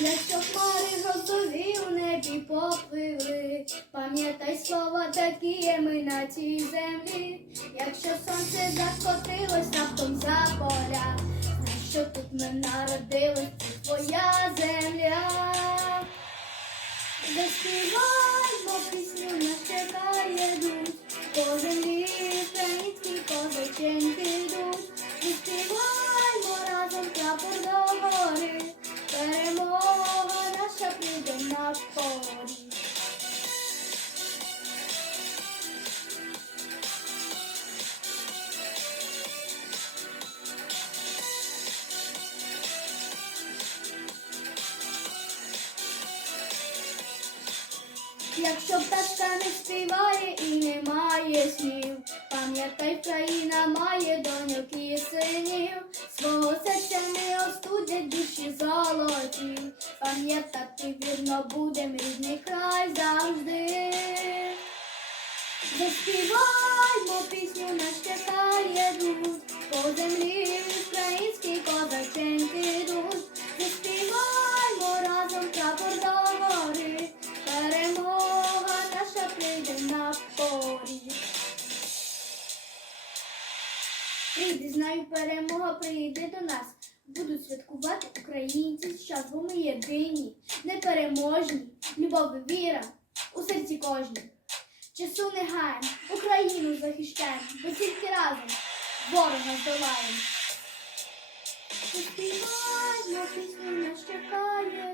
Якщо хмари грозові у небі попливли, пам'ятай слова такі ми на цій землі. Якщо сонце закотилось раптом за поля, що тут ми народились, твоя земля. Заспіваймо пісню, нас чекає дух, по на порі. Якщо пташка не співає і немає свого серця не остудять душі золоті, пам'ятати вірно будем рідний край завжди. Заспіваймо пісню, нас чекає дух, по землі Прийде, знаю, перемога прийде до нас. Будуть святкувати українці, що бо ми єдині, непереможні, любов і віра у серці кожній. Часу не гаємо, Україну захищаємо, бо тільки разом ворога здолаємо. Заспіваймо пісню нас чекає